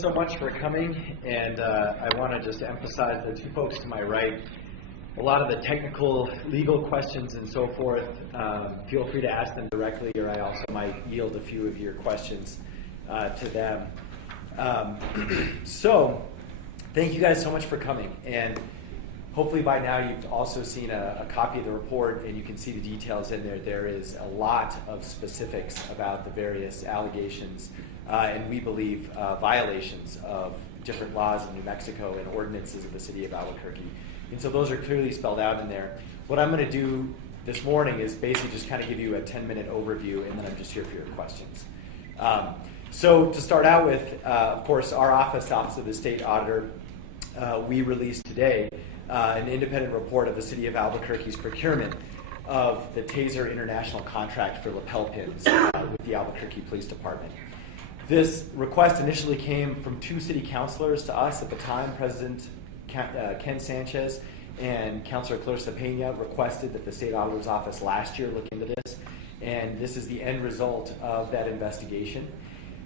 so much for coming, and I want to just emphasize the two folks to my right. A lot of the technical, legal questions and so forth, feel free to ask them directly, or I also might yield a few of your questions to them. So, thank you guys so much for coming, and hopefully by now you've also seen a copy of the report and you can see the details in there. There is a lot of specifics about the various allegations and we believe violations of different laws in New Mexico and ordinances of the city of Albuquerque. And so those are clearly spelled out in there. What I'm going to do this morning is basically just kind of give you a 10-minute overview, and then I'm just here for your questions. So to start out with, of course, our Office of the State Auditor, we released today an independent report of the city of Albuquerque's procurement of the Taser international contract for lapel pins with the Albuquerque Police Department. This request initially came from two city councilors to us at the time. President Ken Sanchez and Councilor Clarissa Pena requested that the State Auditor's Office last year look into this, and this is the end result of that investigation.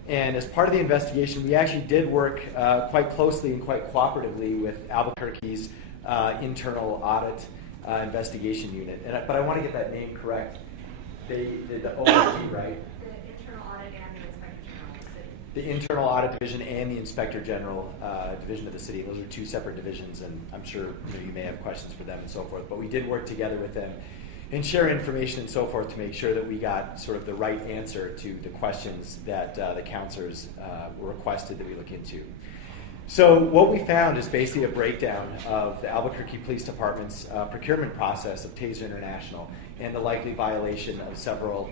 And as part of the investigation, we actually did work quite closely and quite cooperatively with Albuquerque's internal audit investigation unit. But I want to get that name correct. They did the OID, right? The Internal Audit Division and the Inspector General Division of the city. Those are two separate divisions, and I'm sure you may have questions for them and so forth. But we did work together with them and share information and so forth to make sure that we got sort of the right answer to the questions that the counselors were requested that we look into. So what we found is basically a breakdown of the Albuquerque Police Department's procurement process of Taser International and the likely violation of several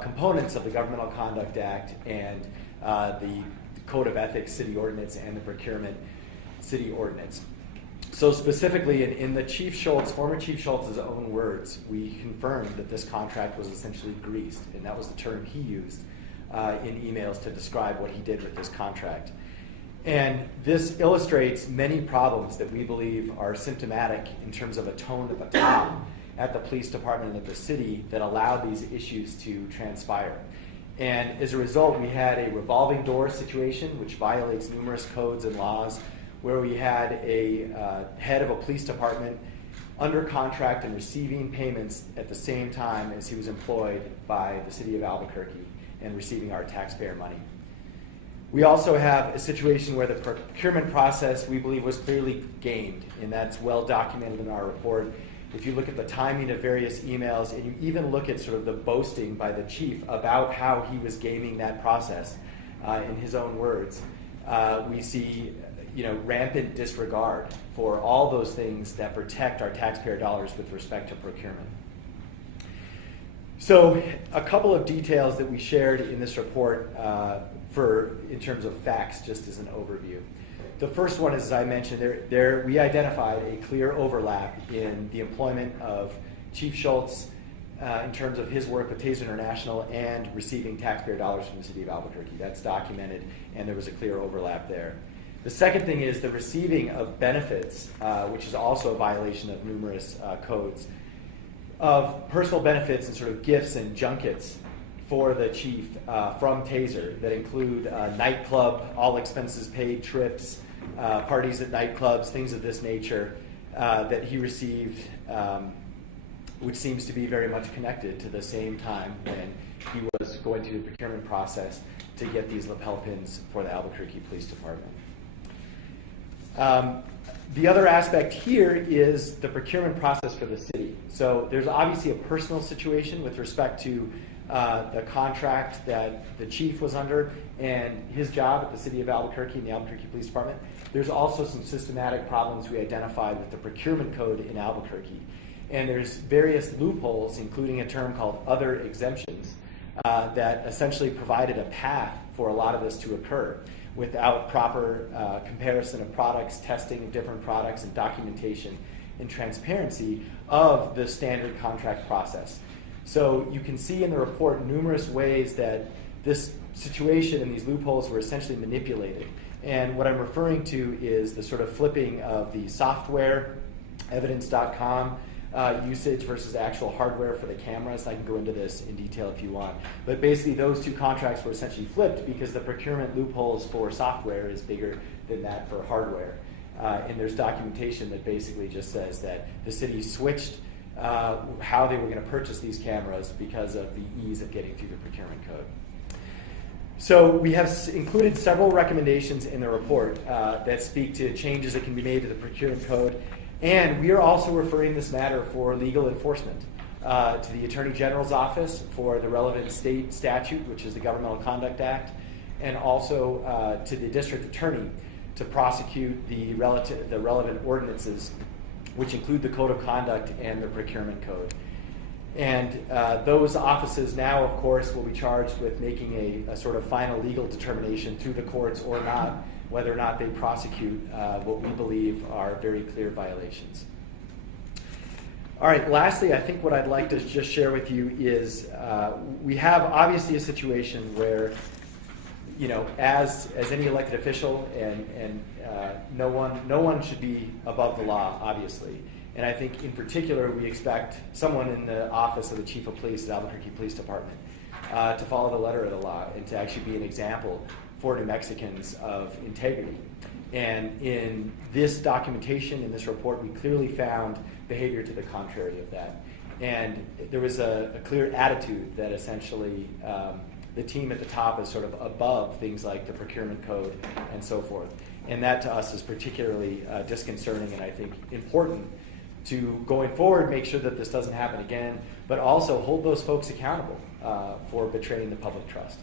components of the Governmental Conduct Act and the Code of Ethics City Ordinance and the Procurement City Ordinance. So specifically, in the former Chief Schultz's own words, we confirmed that this contract was essentially greased, and that was the term he used in emails to describe what he did with this contract. And this illustrates many problems that we believe are symptomatic in terms of a tone at the top at the police department and at the city that allowed these issues to transpire. And as a result, we had a revolving door situation, which violates numerous codes and laws, where we had a head of a police department under contract and receiving payments at the same time as he was employed by the city of Albuquerque and receiving our taxpayer money. We also have a situation where the procurement process, we believe, was clearly gamed, and that's well documented in our report. If you look at the timing of various emails, and you even look at sort of the boasting by the chief about how he was gaming that process, in his own words, we see rampant disregard for all those things that protect our taxpayer dollars with respect to procurement. So a couple of details that we shared in this report in terms of facts, just as an overview. The first one is, as I mentioned, we identified a clear overlap in the employment of Chief Schultz in terms of his work with Taser International and receiving taxpayer dollars from the city of Albuquerque. That's documented, and there was a clear overlap there. The second thing is the receiving of benefits, which is also a violation of numerous codes, of personal benefits and sort of gifts and junkets for the chief from Taser that include nightclub, all expenses paid trips, parties at nightclubs, things of this nature that he received, which seems to be very much connected to the same time when he was going through the procurement process to get these lapel pins for the Albuquerque Police Department. The other aspect here is the procurement process for the city. So there's obviously a personal situation with respect to the contract that the chief was under and his job at the city of Albuquerque and the Albuquerque Police Department. There's also some systematic problems we identified with the procurement code in Albuquerque. And there's various loopholes, including a term called other exemptions, that essentially provided a path for a lot of this to occur without proper comparison of products, testing of different products, and documentation and transparency of the standard contract process. So you can see in the report numerous ways that this situation and these loopholes were essentially manipulated. And what I'm referring to is the sort of flipping of the software, evidence.com, usage versus actual hardware for the cameras. I can go into this in detail if you want. But basically those two contracts were essentially flipped because the procurement loopholes for software is bigger than that for hardware. And there's documentation that basically just says that the city switched how they were going to purchase these cameras because of the ease of getting through the procurement code. So we have included several recommendations in the report that speak to changes that can be made to the procurement code. And we are also referring this matter for legal enforcement to the Attorney General's office for the relevant state statute, which is the Governmental Conduct Act, and also to the district attorney to prosecute the relevant ordinances, which include the Code of Conduct and the Procurement Code. And those offices now, of course, will be charged with making a sort of final legal determination through the courts or not, whether or not they prosecute what we believe are very clear violations. All right, lastly, I think what I'd like to just share with you is we have obviously a situation where, you know, as any elected official, and no one should be above the law, obviously. And I think in particular, we expect someone in the office of the Chief of Police at Albuquerque Police Department to follow the letter of the law and to actually be an example for New Mexicans of integrity. And in this documentation, in this report, we clearly found behavior to the contrary of that. And there was a clear attitude that essentially the team at the top is sort of above things like the procurement code and so forth. And that to us is particularly disconcerting and I think important to going forward make sure that this doesn't happen again, but also hold those folks accountable for betraying the public trust.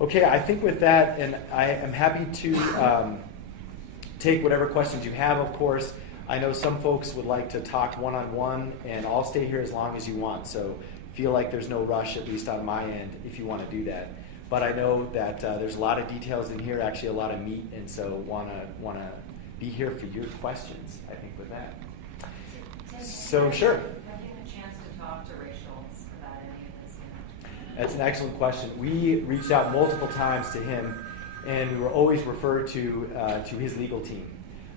Okay, I think with that, and I am happy to take whatever questions you have, of course. I know some folks would like to talk one-on-one, and I'll stay here as long as you want, so feel like there's no rush, at least on my end, if you want to do that. But I know that there's a lot of details in here, actually a lot of meat, and so want to be here for your questions, I think, with that. So, sure. Have you had a chance to talk to Ray Schultz about any of this? That's an excellent question. We reached out multiple times to him, and we were always referred to his legal team.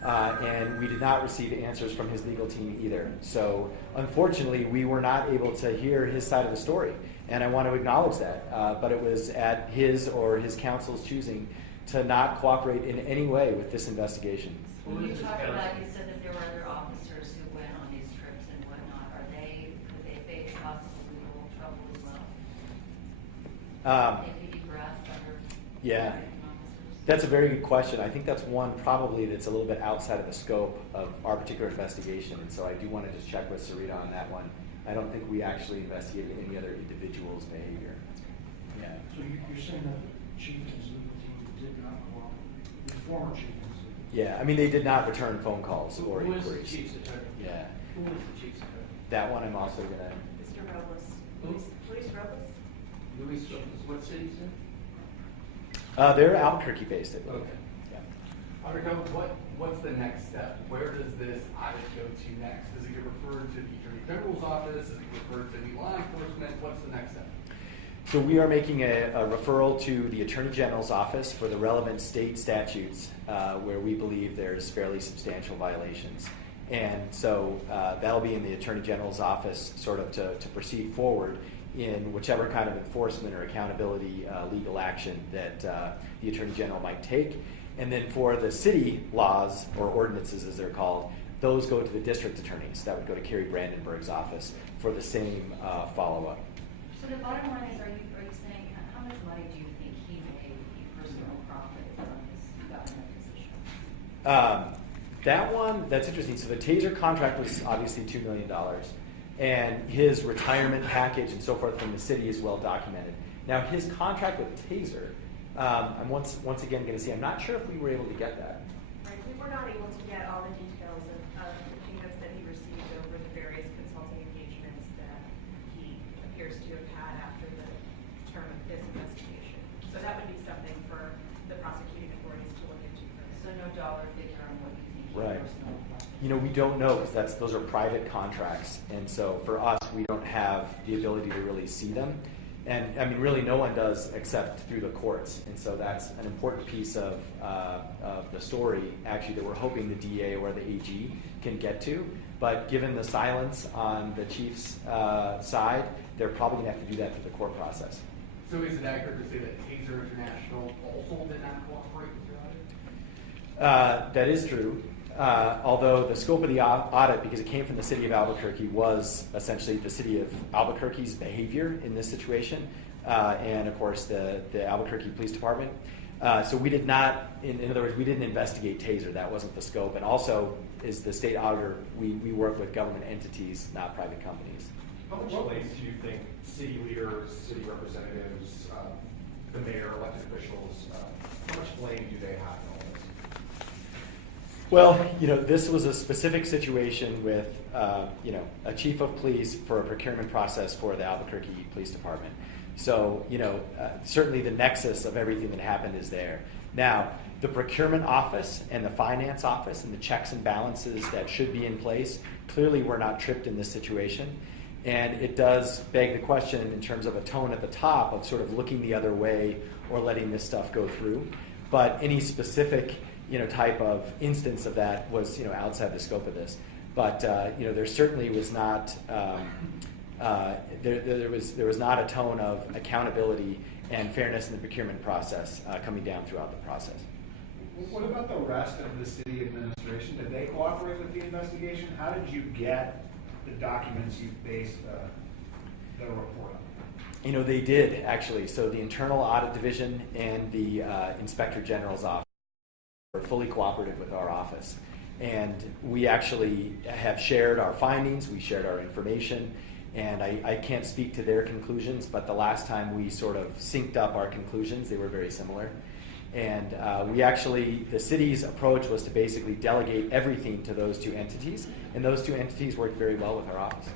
And we did not receive answers from his legal team either. So, unfortunately, we were not able to hear his side of the story. And I want to acknowledge that. But it was at his or his counsel's choosing to not cooperate in any way with this investigation. When you talked about, you said that there were other officers who went on these trips and whatnot. Could they face possible legal trouble as well? Maybe arrest other yeah. officers? That's a very good question. I think that's one probably that's a little bit outside of the scope of our particular investigation, and so I do want to just check with Sarita on that one. I don't think we actually investigated any other individual's behavior. Yeah. So you're saying that the chief and his legal team did not cooperate, the former chief and his legal team? Yeah, I mean, they did not return phone calls or Who inquiries. is the chief's attorney? Yeah. Who is the chief's attorney? That one I'm also going to... Mr. Robles. Who? Luis Robles? Luis Robles. What city is it? They're Albuquerque based, I believe. Okay. Yeah. Auditor, what's the next step? Where does this audit go to next? Does it get referred to the Attorney General's office? Does it get referred to the law enforcement? What's the next step? So we are making a referral to the Attorney General's office for the relevant state statutes where we believe there's fairly substantial violations. And so that'll be in the Attorney General's office sort of to proceed forward in whichever kind of enforcement or accountability legal action that the Attorney General might take. And then for the city laws, or ordinances as they're called, those go to the district attorneys. That would go to Kerry Brandenburg's office for the same follow-up. So the bottom line is, are you saying, how much money do you think he made personal profit from his government position? That one, that's interesting. So the Taser contract was obviously $2 million. And his retirement package and so forth from the city is well documented. Now his contract with Taser, I'm once again going to see, I'm not sure if we were able to get that. Right, we were not able to get all the details of the payments that he received over the various consulting engagements that he appears to have had after the term of this investigation. So that would be something for the prosecuting authorities to look into further. So no dollar figure on what you think he Right. personal profit. You know, we don't know because those are private contracts, and so for us, we don't have the ability to really see them. And I mean, really, no one does except through the courts. And so that's an important piece of the story, actually, that we're hoping the DA or the AG can get to. But given the silence on the chief's side, they're probably going to have to do that through the court process. So is it accurate to say that Taser International also did not cooperate with your audit? That is true. Although the scope of the audit, because it came from the city of Albuquerque, was essentially the city of Albuquerque's behavior in this situation, and of course the Albuquerque Police Department. So we did not, in other words, we didn't investigate Taser. That wasn't the scope. And also, as the state auditor, we work with government entities, not private companies. How much blame do you think city leaders, city representatives, the mayor, elected officials, how much blame do they have in all this? Well, this was a specific situation with, a chief of police for a procurement process for the Albuquerque Police Department. So, certainly the nexus of everything that happened is there. Now, the procurement office and the finance office and the checks and balances that should be in place clearly were not tripped in this situation. And it does beg the question in terms of a tone at the top of sort of looking the other way or letting this stuff go through. But any specific, type of instance of that was, outside the scope of this. But, there certainly was not, there was not a tone of accountability and fairness in the procurement process coming down throughout the process. What about the rest of the city administration? Did they cooperate with the investigation? How did you get the documents you based the report on? They did, actually. So the Internal Audit Division and the Inspector General's office were fully cooperative with our office. And we actually have shared our findings, we shared our information, and I can't speak to their conclusions, but the last time we sort of synced up our conclusions, they were very similar. And the city's approach was to basically delegate everything to those two entities, and those two entities worked very well with our office.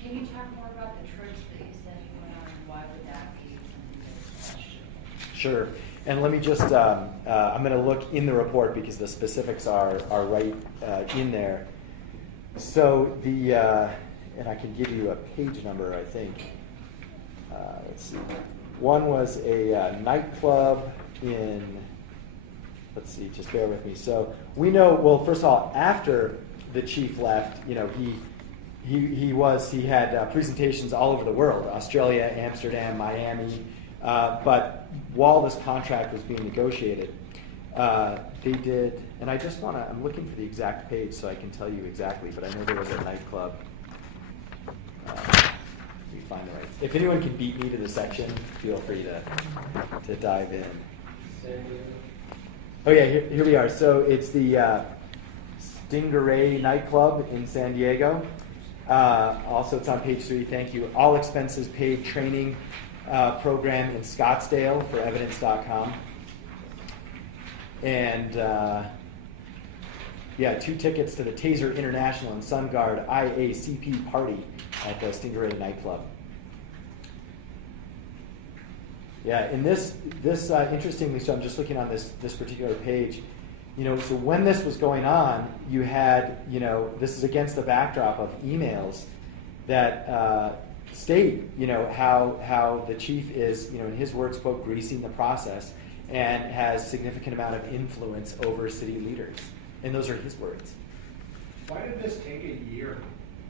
Can you talk more about the trips that you said you went on, and why would that be something that's questionable? Sure. And let me just, I'm going to look in the report because the specifics are right in there. So and I can give you a page number, I think. Let's see. One was a nightclub in, let's see, just bear with me. So we know, well, first of all, after the chief left, he had presentations all over the world, Australia, Amsterdam, Miami. But while this contract was being negotiated, they did, and I'm looking for the exact page so I can tell you exactly, but I know there was a nightclub. Let me find the right. If anyone can beat me to the section, feel free to dive in. Oh yeah, here we are. So it's the Stingray nightclub in San Diego. Also, it's on page 3. Thank you. All expenses paid training program in Scottsdale for evidence.com. And 2 tickets to the Taser International and SunGuard IACP party at the Stingray nightclub. Yeah, and this interestingly, so I'm just looking on this particular page, so when this was going on, you had, this is against the backdrop of emails that state, how the chief is, in his words, quote, greasing the process and has significant amount of influence over city leaders. And those are his words. Why did this take a year?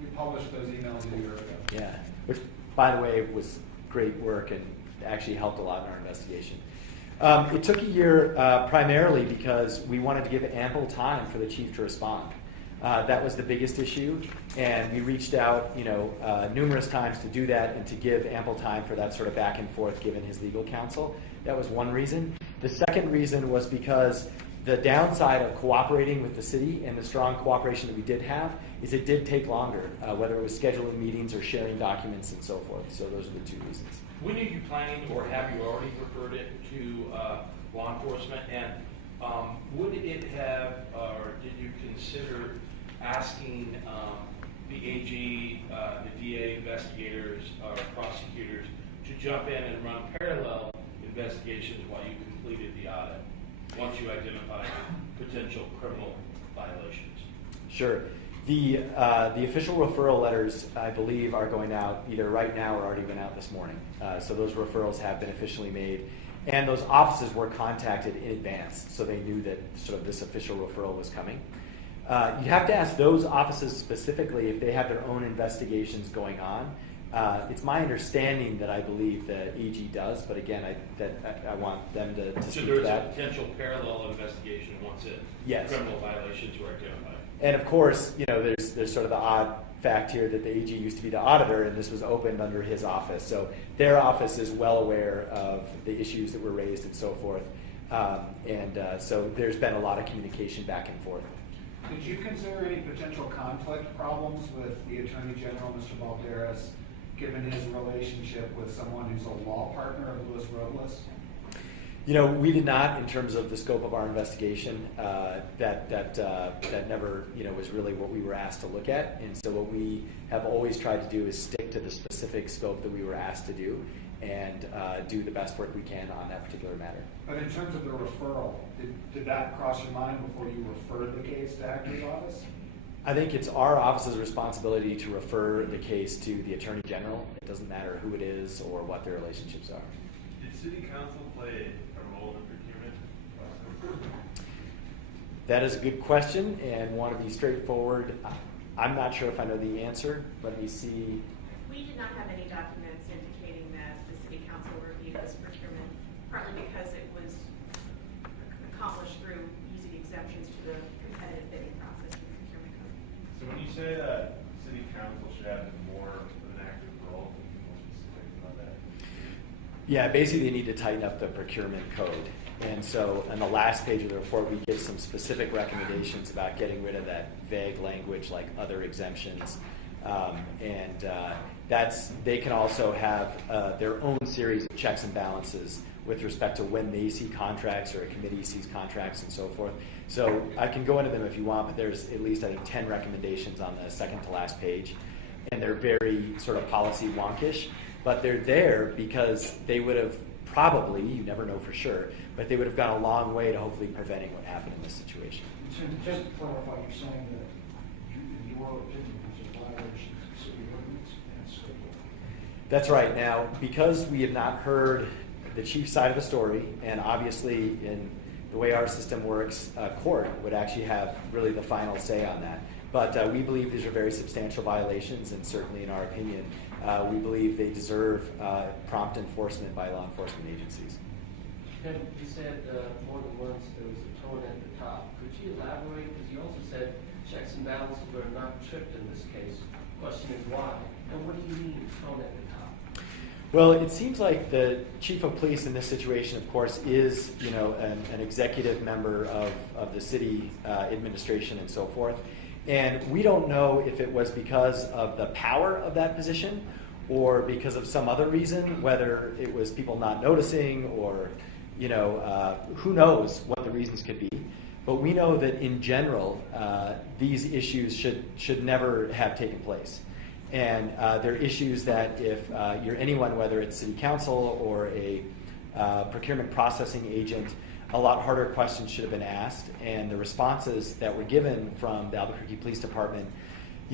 We published those emails a year ago. Yeah, which, by the way, was great work and actually helped a lot in our investigation. It took a year primarily because we wanted to give ample time for the chief to respond. That was the biggest issue, and we reached out, numerous times to do that and to give ample time for that sort of back and forth given his legal counsel. That was one reason. The second reason was because the downside of cooperating with the city and the strong cooperation that we did have is it did take longer, whether it was scheduling meetings or sharing documents and so forth. So those are the 2 reasons. When are you planning, or have you already referred it to law enforcement? And would it have, or did you consider asking the AG, the DA investigators, or prosecutors to jump in and run parallel investigations while you completed the audit, once you identified potential criminal violations? Sure. The official referral letters, I believe, are going out either right now or already went out this morning. So those referrals have been officially made, and those offices were contacted in advance, so they knew that sort of this official referral was coming. You'd have to ask those offices specifically if they have their own investigations going on. It's my understanding that I believe the AG does, but again, I want them to So speak to there's a that. potential parallel investigation once Yes. criminal violations were identified. And of course, there's sort of the odd fact here that the AG used to be the auditor, and this was opened under his office. So their office is well aware of the issues that were raised and so forth. So there's been a lot of communication back and forth. Did you consider any potential conflict problems with the Attorney General, Mr. Balderas, given his relationship with someone who's a law partner of Louis Robles? We did not, in terms of the scope of our investigation. That never, was really what we were asked to look at. And so what we have always tried to do is stick to the specific scope that we were asked to do, and do the best work we can on that particular matter. But in terms of the referral, did that cross your mind before you referred the case to Actor's office? I think it's our office's responsibility to refer the case to the Attorney General. It doesn't matter who it is or what their relationships are. Did City Council play a role in the procurement? That is a good question, and want to be straightforward. I'm not sure if I know the answer. Let me see. We did not have any documents indicating that the city council reviewed this procurement, partly because it was accomplished through using exemptions to the competitive bidding process in the procurement code. So when you say that City Council should have more of an active role, can you be more specific about that? Yeah, basically they need to tighten up the procurement code. And so on the last page of the report, we give some specific recommendations about getting rid of that vague language like other exemptions. They can also have their own series of checks and balances with respect to when they see contracts or a committee sees contracts and so forth. So I can go into them if you want, but there's at least, I think, 10 recommendations on the second to last page. And they're very sort of policy wonkish, but they're there because they would have probably, you never know for sure, but they would have gone a long way to hopefully preventing what happened in this situation. So just to clarify, you're saying that in your opinion, there's a violation of city ordinance and scope law? That's right. Now, because we have not heard the chief's side of the story, and obviously in the way our system works, court would actually have really the final say on that. But we believe these are very substantial violations, and certainly in our opinion, we believe they deserve prompt enforcement by law enforcement agencies. Tim, you said more than once there was a tone at the top. Could you elaborate? Because you also said checks and balances were not tripped in this case. Question is why? And what do you mean tone at the top? Well, it seems like the chief of police in this situation, of course, is an executive member of the city administration and so forth. And we don't know if it was because of the power of that position or because of some other reason, whether it was people not noticing or, who knows what the reasons could be. But we know that in general, these issues should never have taken place. And they're issues that if you're anyone, whether it's city council or a procurement processing agent, a lot harder questions should have been asked, and the responses that were given from the Albuquerque Police Department,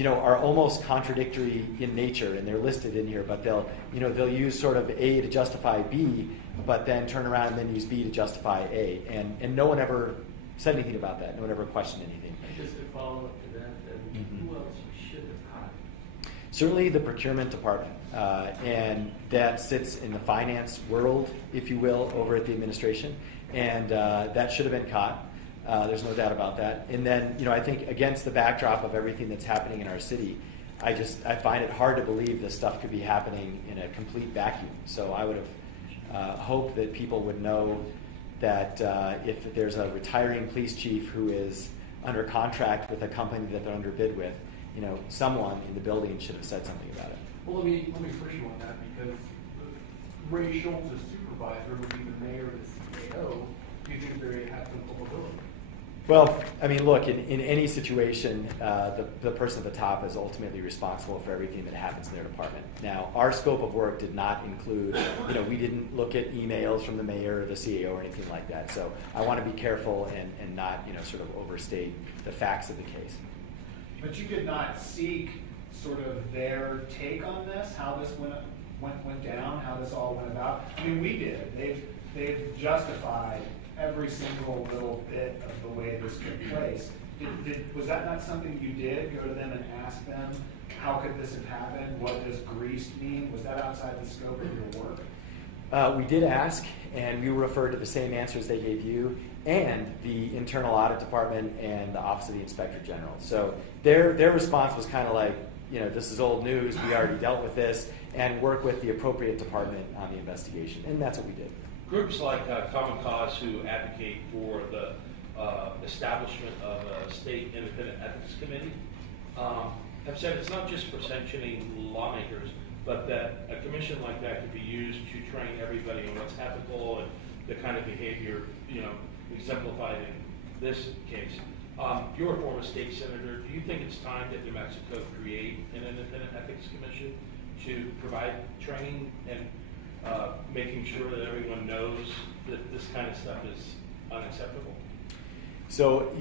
are almost contradictory in nature, and they're listed in here. But they'll use sort of A to justify B, but then turn around and then use B to justify A, and no one ever said anything about that. No one ever questioned anything. And just to follow up to that, then who else should have caught it? Certainly the procurement department, and that sits in the finance world, if you will, over at the administration. And that should have been caught. There's no doubt about that. And then, I think against the backdrop of everything that's happening in our city, I find it hard to believe this stuff could be happening in a complete vacuum. So I would have hoped that people would know that if there's a retiring police chief who is under contract with a company that they're under bid with, someone in the building should have said something about it. Well, let me push you on that, because Ray Schultz, as supervisor, would be the mayor or the CAO. Do you think they have some culpability? Well, I mean, look, in any situation, the person at the top is ultimately responsible for everything that happens in their department. Now, our scope of work did not include, we didn't look at emails from the mayor or the CAO or anything like that. So I want to be careful and not, sort of overstate the facts of the case. But you did not seek sort of their take on this, how this went down, how this all went about? I mean, we did. They've justified every single little bit of the way this took place. Was that not something you did? Go to them and ask them, how could this have happened? What does greased mean? Was that outside the scope of your work? We did ask, and we referred to the same answers they gave you, and the internal audit department and the Office of the Inspector General. So their response was kind of like, this is old news, we already dealt with this, and work with the appropriate department on the investigation. And that's what we did. Groups like Common Cause, who advocate for the establishment of a state independent ethics committee, have said it's not just for sanctioning lawmakers, but that a commission like that could be used to train everybody on what's ethical and the kind of behavior, exemplified in this case. You're a former state senator. Do you think it's time that New Mexico create an independent ethics commission to provide training and making sure that everyone knows that this kind of stuff is unacceptable? So,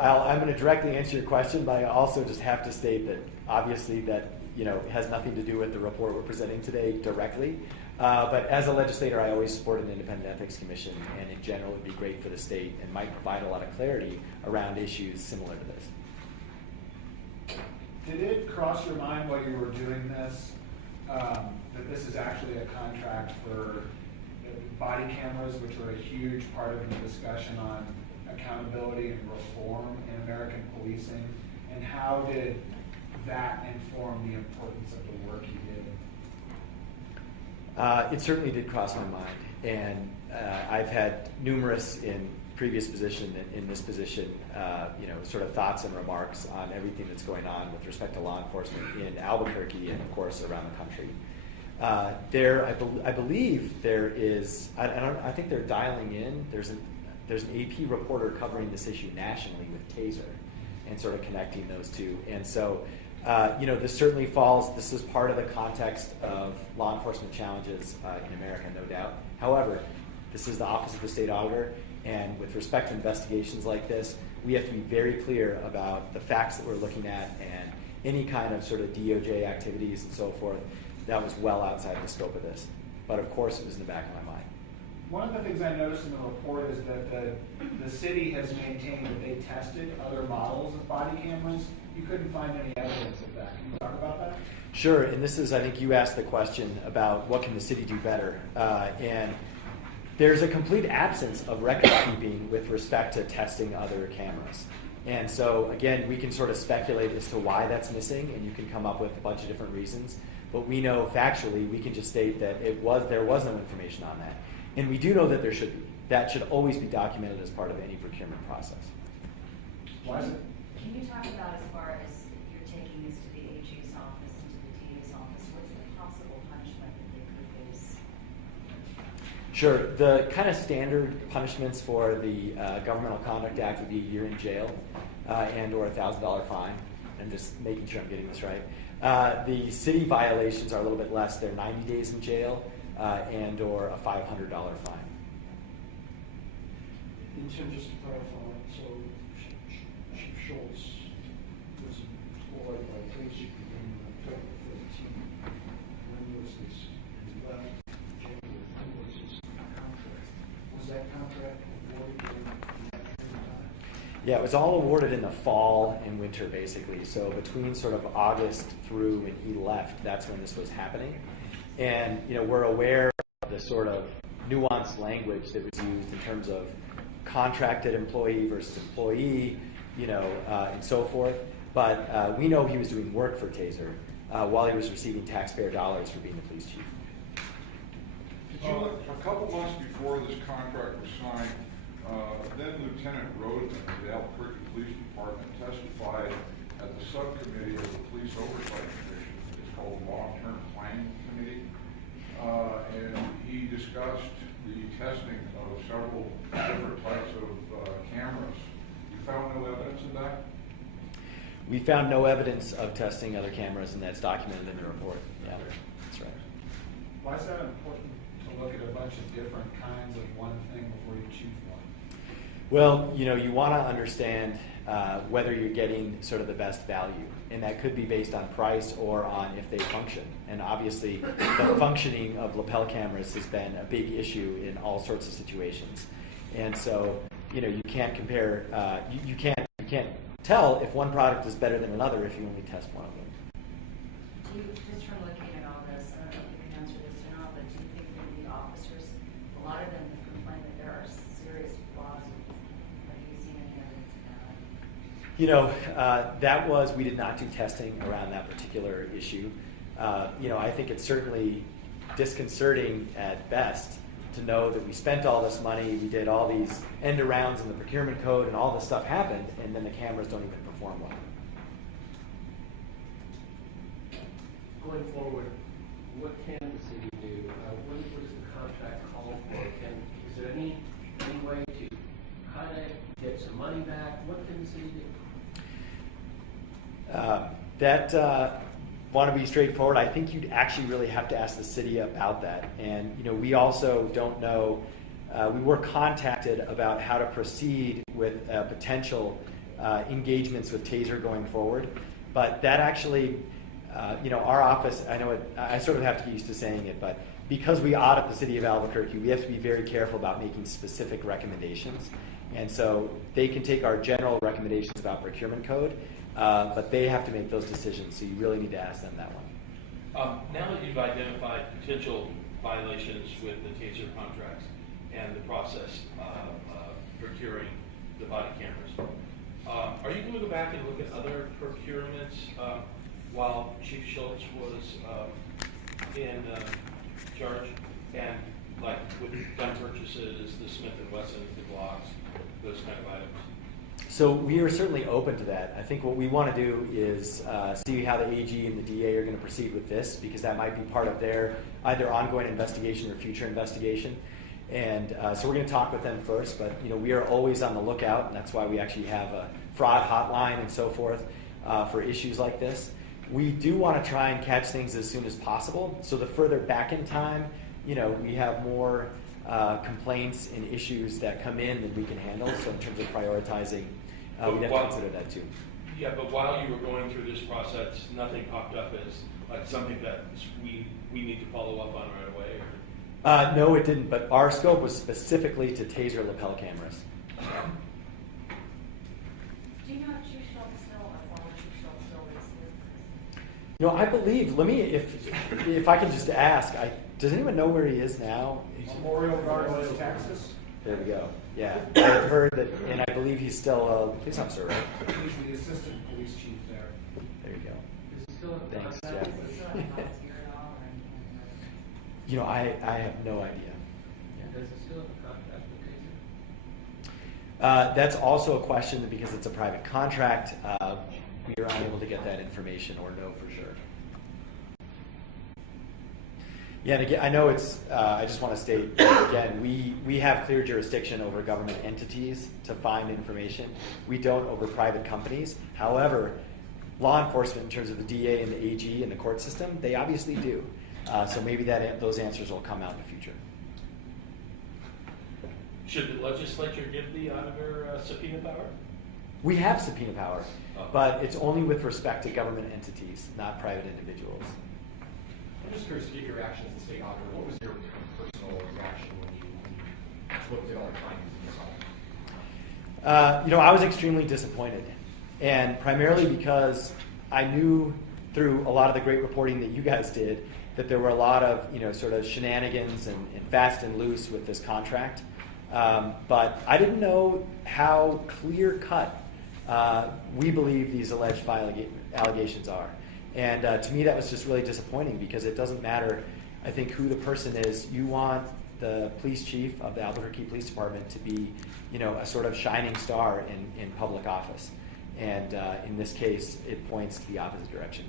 I'm going to directly answer your question, but I also just have to state that obviously that, it has nothing to do with the report we're presenting today directly. But as a legislator, I always support an independent ethics commission, and in general, it would be great for the state and might provide a lot of clarity around issues similar to this. Did it cross your mind while you were doing this that this is actually a contract for body cameras, which are a huge part of the discussion on accountability and reform in American policing? And how did that inform the importance of the work you did? It certainly did cross my mind, and I've had numerous in previous position and in this position, sort of thoughts and remarks on everything that's going on with respect to law enforcement in Albuquerque and, of course, around the country. I believe there is. I think they're dialing in. There's an AP reporter covering this issue nationally with Taser, and sort of connecting those two. And so, this certainly falls. This is part of the context of law enforcement challenges in America, no doubt. However, this is the Office of the State Auditor, and with respect to investigations like this, we have to be very clear about the facts that we're looking at and any kind of sort of DOJ activities and so forth. That was well outside the scope of this. But of course, it was in the back of my mind. One of the things I noticed in the report is that the city has maintained that they tested other models of body cameras. You couldn't find any evidence of that. Can you talk about that? Sure, and this is, I think you asked the question about what can the city do better. And there's a complete absence of record keeping with respect to testing other cameras. And so, again, we can sort of speculate as to why that's missing, and you can come up with a bunch of different reasons. But we know factually, we can just state that there was no information on that. And we do know that there should be. That should always be documented as part of any procurement process. Why is it? Can you talk about, as far as you're taking this to the AG's office and to the DA's office, what's the possible punishment that they could face? Sure. The kind of standard punishments for the Governmental Conduct Act would be a year in jail and or a $1,000 fine. I'm just making sure I'm getting this right. The city violations are a little bit less. They're 90 days in jail and or a $500 fine. In terms, just to clarify, so Chief Schultz was employed by Taser in October 13. When was this? He left January. When was his contract? Was that contract awarded during that time? Yeah, it was all awarded in the fall and winter, basically. So between sort of August through when he left, that's when this was happening. And we're aware of the sort of nuanced language that was used in terms of contracted employee versus employee, and so forth. But we know he was doing work for Taser while he was receiving taxpayer dollars for being the police chief. A couple months before this contract was signed, then Lieutenant Roden of the Albuquerque Police Department testified at the subcommittee of the Police Oversight Commission. It's called the Long-Term Planning Committee. And he discussed the testing of several different types of cameras. You found no evidence of that? We found no evidence of testing other cameras, and that's documented in the report. Yeah, that's right. Why is that important to look at a bunch of different kinds of one thing before you choose one? Well, you want to understand whether you're getting sort of the best value, and that could be based on price or on if they function. And obviously, the functioning of lapel cameras has been a big issue in all sorts of situations. And so, you can't compare. You can't tell if one product is better than another if you only test one of them. Do you, just from looking at all this, I don't know if you can answer this or not, but do you think that the officers, a lot of them have complained that there are serious flaws? Have you seen any evidence of that? We did not do testing around that particular issue. I think it's certainly disconcerting at best to know that we spent all this money, we did all these end arounds in the procurement code, and all this stuff happened, and then the cameras don't even perform well. Going forward, what can the city do? What does the contract call for? Is there any way to kind of get some money back? What can the city do? Want to be straightforward, I think you'd actually really have to ask the city about that. And we also don't know. We were contacted about how to proceed with potential engagements with Taser going forward, but that actually, our office. I know I sort of have to get used to saying it, but because we audit the city of Albuquerque, we have to be very careful about making specific recommendations. And so they can take our general recommendations about procurement code. But they have to make those decisions, so you really need to ask them that one. Now that you've identified potential violations with the Taser contracts and the process of procuring the body cameras, are you going to go back and look at other procurements while Chief Schultz was in charge, and like with gun purchases, the Smith & Wesson, the Glocks, those kind of items? So we are certainly open to that. I think what we want to do is see how the AG and the DA are going to proceed with this, because that might be part of their either ongoing investigation or future investigation. And so we're going to talk with them first, but we are always on the lookout, and that's why we actually have a fraud hotline and so forth for issues like this. We do want to try and catch things as soon as possible. So the further back in time, we have more complaints and issues that come in than we can handle. So in terms of prioritizing, we have to consider that too. Yeah, but while you were going through this process, nothing popped up as like something that we need to follow up on right away? Or? No, it didn't, but our scope was specifically to Taser lapel cameras. Do you know if Chief Schultz still, or former Chief Schultz still lives I believe, if I can just ask, does anyone know where he is now? Memorial Gardens, Texas. There we go. Yeah, I've heard that, and I believe he's still a police officer, right? He's the assistant police chief there. There you go. Is it still in Thanks, contract? Jeff. Is it still in house here at all, or anything? I have no idea. Does it still have a contract with Taser? That's also a question that because it's a private contract, we are unable to get that information or know for sure. Yeah, and again, I know it's, I just want to state, again, we have clear jurisdiction over government entities to find information. We don't over private companies. However, law enforcement, in terms of the DA and the AG and the court system, they obviously do. So maybe those answers will come out in the future. Should the legislature give the auditor subpoena power? We have subpoena power, Oh. but it's only with respect to government entities, not private individuals. I'm just curious to get your reaction as a state auditor. What was your personal reaction when you looked at all the findings and saw? I was extremely disappointed, and primarily because I knew through a lot of the great reporting that you guys did that there were a lot of sort of shenanigans and fast and loose with this contract, but I didn't know how clear cut we believe these alleged allegations are. And to me, that was just really disappointing because it doesn't matter, I think, who the person is. You want the police chief of the Albuquerque Police Department to be, a sort of shining star in public office. And in this case, it points to the opposite direction.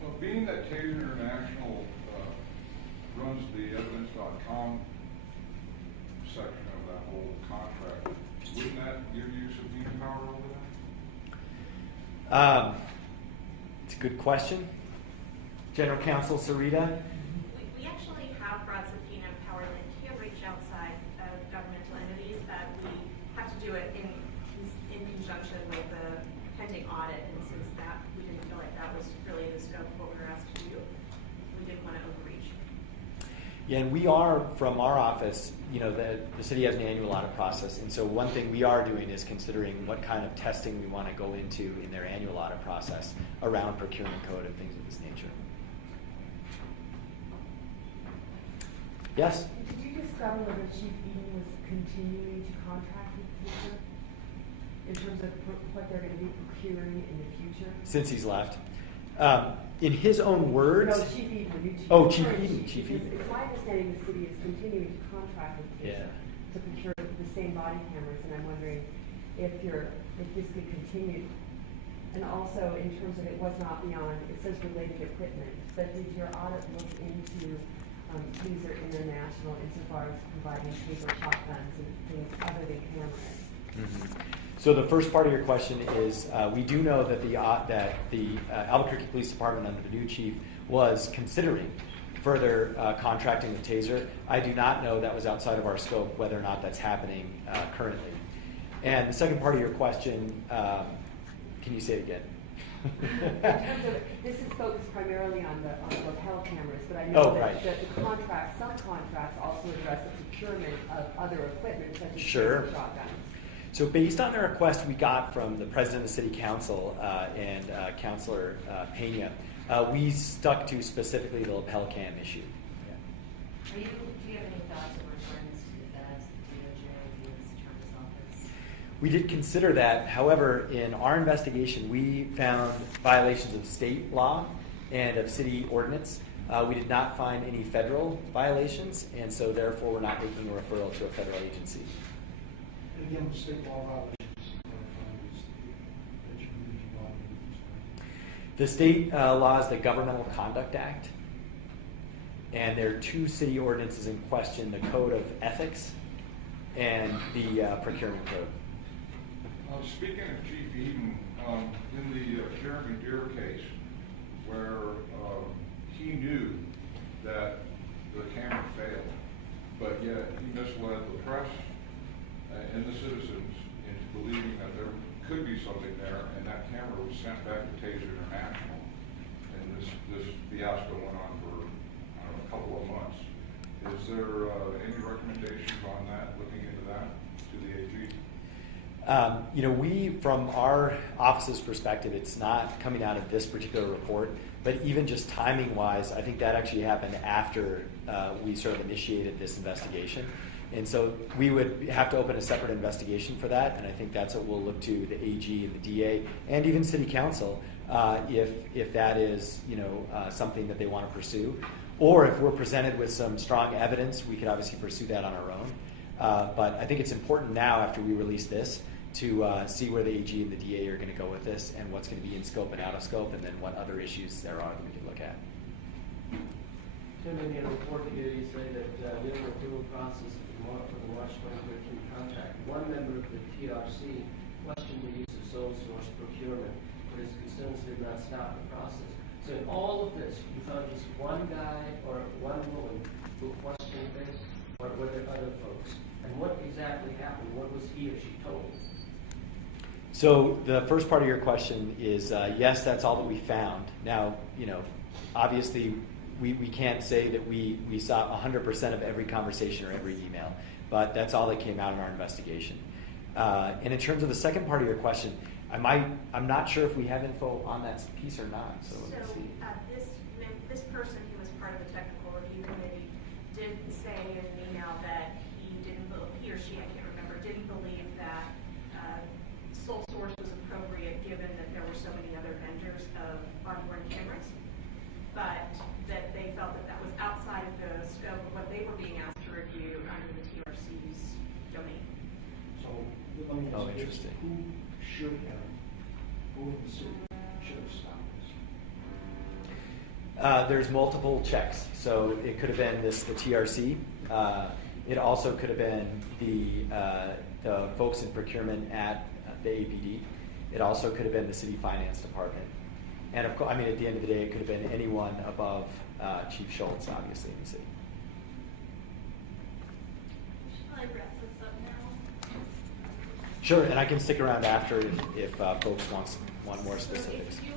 Well, being that Taser International runs the evidence.com section of that whole contract, wouldn't that give you subpoena power over that? It's a good question. General Counsel Sarita? We actually have brought subpoena power. Like, you can reach outside Yeah, and we are, from our office, the city has an annual audit process, and so one thing we are doing is considering what kind of testing we want to go into in their annual audit process around procurement code and things of this nature. Yes? Did you discover whether Chief Eden was continuing to contract with Taser in terms of what they're going to be procuring in the future? Since he's left. In his own words. No, Chief Eden, the new chief. Oh, Chief Eden. Chief Eden. It's my understanding the city is continuing to contract with Taser to procure the same body cameras, and I'm wondering if this could continue. And also, in terms of it was not beyond, it says related equipment, but did your audit look into Taser International insofar as providing taser shotguns and things other than cameras? Mm-hmm. So the first part of your question is, we do know that the Albuquerque Police Department under the new chief was considering further contracting with Taser. I do not know, that was outside of our scope, whether or not that's happening currently. And the second part of your question, can you say it again? In terms of, this is focused primarily on the lapel cameras, but I know that the contracts, some contracts also address the procurement of other equipment such as taser shotguns. So based on the request we got from the president of the city council and Councilor Pena, we stuck to specifically the lapel cam issue. Do you have any thoughts of referring this to the feds, DOJ, the U.S. Attorney's Office? We did consider that. However, in our investigation, we found violations of state law and of city ordinance. We did not find any federal violations, and so therefore we're not making a referral to a federal agency. And again, state law violations, that you believe you violated. The state law is the Governmental Conduct Act, and there are two city ordinances in question, the Code of Ethics and the Procurement Code. Speaking of Chief Eden, in the Jeremy Deere case, where he knew that the camera failed, but yet he misled the press and the citizens into believing that there could be something there, and that camera was sent back to Taser International, and this fiasco went on for, I don't know, a couple of months. Is there any recommendations on that, looking into that, to the AG? We, from our office's perspective, it's not coming out of this particular report, but even just timing-wise, I think that actually happened after we sort of initiated this investigation. And so we would have to open a separate investigation for that, and I think that's what we'll look to the AG and the DA and even City Council if that is something that they want to pursue. Or if we're presented with some strong evidence, we could obviously pursue that on our own. But I think it's important now, after we release this, to see where the AG and the DA are going to go with this and what's going to be in scope and out of scope, and then what other issues there are that we can look at. Tim, in your report here, you say that during the approval process for the March 2013 contract, one member of the TRC questioned the use of sole source procurement, but his concerns did not stop the process. So in all of this, you found just one guy or one woman who questioned this, or were there other folks? And what exactly happened? What was he or she told? So the first part of your question is, yes, that's all that we found. Now, obviously, we can't say that we saw 100% of every conversation or every email, but that's all that came out in our investigation. And in terms of the second part of your question, I'm not sure if we have info on that piece or not. So let's see. This person who was part of the technical review committee did say in an email that he or she, I can't remember, didn't believe that sole source was appropriate given that there were so many other vendors of onboard cameras, but that they felt that that was outside of the scope of what they were being asked to review under the TRC's domain. So let me ask you this, interesting. who in the city should have stopped this? There's multiple checks. So it could have been the TRC. It also could have been the folks in procurement at the APD. It also could have been the city finance department. And of course, at the end of the day, it could have been anyone above Chief Schultz, obviously, in the city. Shall I wrap this up now? Sure, and I can stick around after if folks want more specifics. So if you